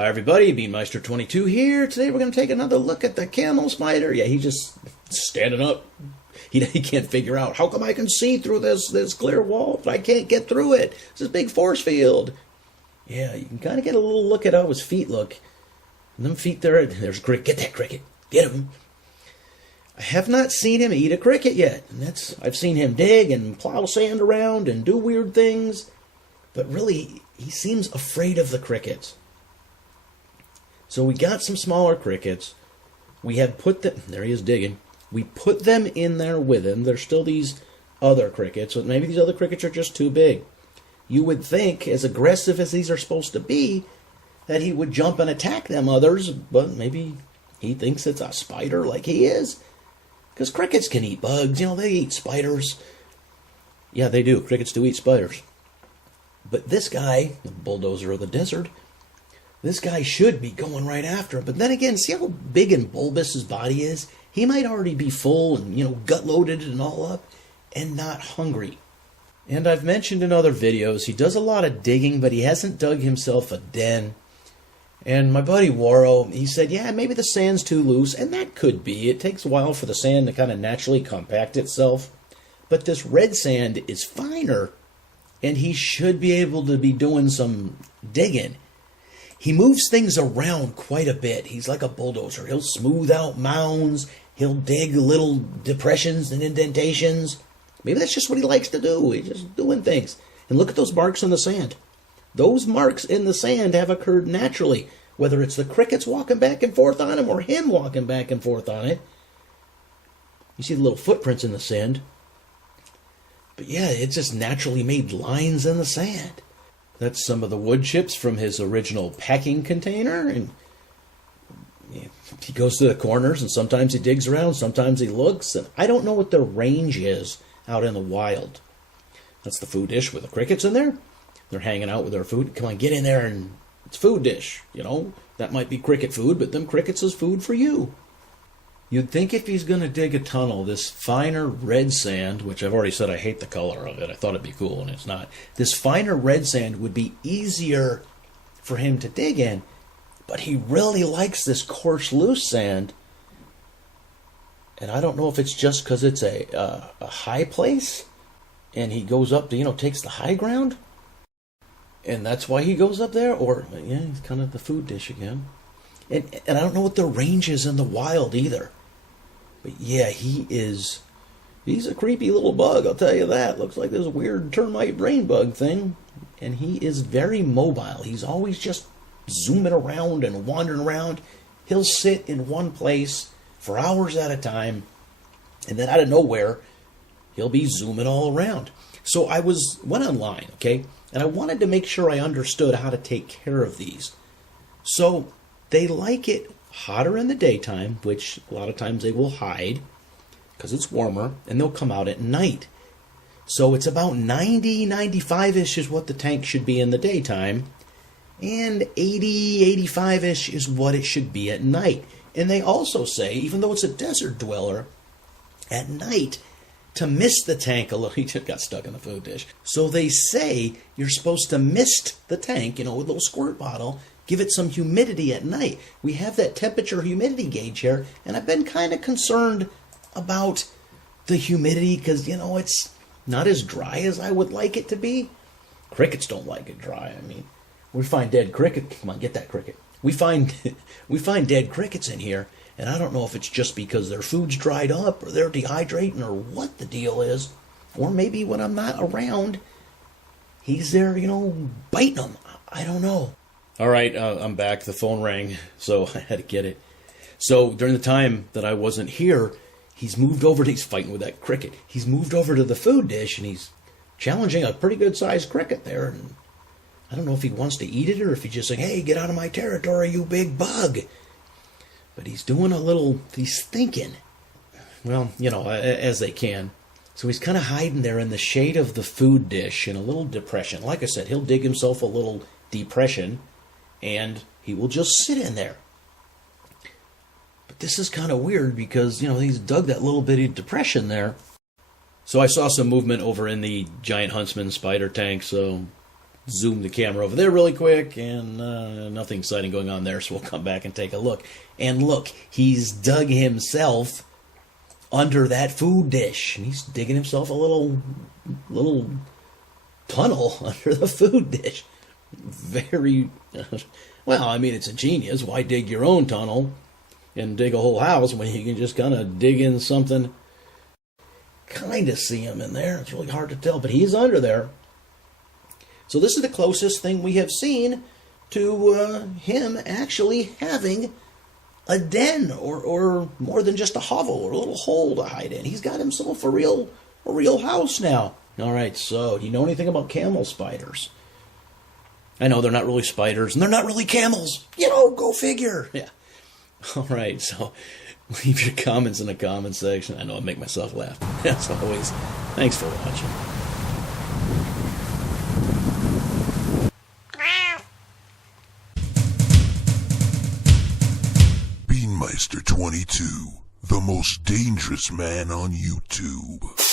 Hi everybody, Beanmeister22 here. Today we're going to take another look at the camel spider. Yeah, he's just standing up. He can't figure out, how come I can see through this clear wall, but I can't get through it? It's this big force field. Yeah, you can kind of get a little look at how his feet look. And them feet there, there's a cricket. Get that cricket. Get him. I have not seen him eat a cricket yet. And I've seen him dig and plow sand around and do weird things. But really, he seems afraid of the crickets. So we got some smaller crickets. We have put them, there he is digging. We put them in there with him. There's still these other crickets, but maybe these other crickets are just too big. You would think, as aggressive as these are supposed to be, that he would jump and attack them others, but maybe he thinks it's a spider like he is. Because crickets can eat bugs, they eat spiders. Yeah, they do. Crickets do eat spiders. But this guy, the bulldozer of the desert, this guy should be going right after him. But then again, see how big and bulbous his body is? He might already be full and, gut-loaded and all up and not hungry. And I've mentioned in other videos, he does a lot of digging, but he hasn't dug himself a den. And my buddy Waro, he said, yeah, maybe the sand's too loose, and that could be. It takes a while for the sand to kind of naturally compact itself. But this red sand is finer, and he should be able to be doing some digging. He moves things around quite a bit. He's like a bulldozer. He'll smooth out mounds. He'll dig little depressions and indentations. Maybe that's just what he likes to do. He's just doing things. And look at those marks in the sand. Those marks in the sand have occurred naturally, whether it's the crickets walking back and forth on him or him walking back and forth on it. You see the little footprints in the sand. But yeah, it just naturally made lines in the sand. That's some of the wood chips from his original packing container. And he goes to the corners, and sometimes he digs around, sometimes he looks. And I don't know what the range is out in the wild. That's the food dish with the crickets in there. They're hanging out with their food. Come on, get in there, and it's food dish. That might be cricket food, but them crickets is food for you. You'd think if he's going to dig a tunnel, this finer red sand, which I've already said I hate the color of it. I thought it'd be cool, and it's not. This finer red sand would be easier for him to dig in, but he really likes this coarse, loose sand. And I don't know if it's just because it's a high place, and he goes up to, takes the high ground, and that's why he goes up there, or, yeah, he's kind of the food dish again. And I don't know what the range is in the wild either. But yeah, he's a creepy little bug, I'll tell you that. Looks like this weird termite brain bug thing. And he is very mobile. He's always just zooming around and wandering around. He'll sit in one place for hours at a time, and then out of nowhere, he'll be zooming all around. So I went online, okay, and I wanted to make sure I understood how to take care of these. So they like it hotter in the daytime, which a lot of times they will hide because it's warmer, and they'll come out at night. So it's about 90, 95-ish is what the tank should be in the daytime, and 80, 85-ish is what it should be at night. And they also say, even though it's a desert dweller, at night, to mist the tank a little, he just got stuck in the food dish. So they say you're supposed to mist the tank, with a little squirt bottle, give it some humidity at night. We have that temperature humidity gauge here, and I've been kind of concerned about the humidity because, it's not as dry as I would like it to be. Crickets don't like it dry. We find dead cricket. Come on, get that cricket. We find dead crickets in here, and I don't know if it's just because their food's dried up or they're dehydrating or what the deal is. Or maybe when I'm not around, he's there, biting them. I don't know. All right, I'm back. The phone rang, so I had to get it. So during the time that I wasn't here, he's fighting with that cricket. He's moved over to the food dish, and he's challenging a pretty good-sized cricket there. And I don't know if he wants to eat it or if he's just saying, hey, get out of my territory, you big bug. But he's he's thinking. Well, as they can. So he's kind of hiding there in the shade of the food dish in a little depression. Like I said, he'll dig himself a little depression, and he will just sit in there. But this is kind of weird because, he's dug that little bitty depression there. So I saw some movement over in the giant huntsman spider tank, so zoom the camera over there really quick, and nothing exciting going on there, so we'll come back and take a look. And look, he's dug himself under that food dish, and he's digging himself a little tunnel under the food dish. Very, well, I mean, it's a genius. Why dig your own tunnel and dig a whole house when you can just kind of dig in something? Kind of see him in there. It's really hard to tell, but he's under there. So this is the closest thing we have seen to him actually having a den, or more than just a hovel or a little hole to hide in. He's got himself a real house now. All right, so do you know anything about camel spiders? I know they're not really spiders, and they're not really camels. Go figure. Yeah. All right, so leave your comments in the comment section. I know I make myself laugh. As always, thanks for watching. Beanmeister 22, the most dangerous man on YouTube.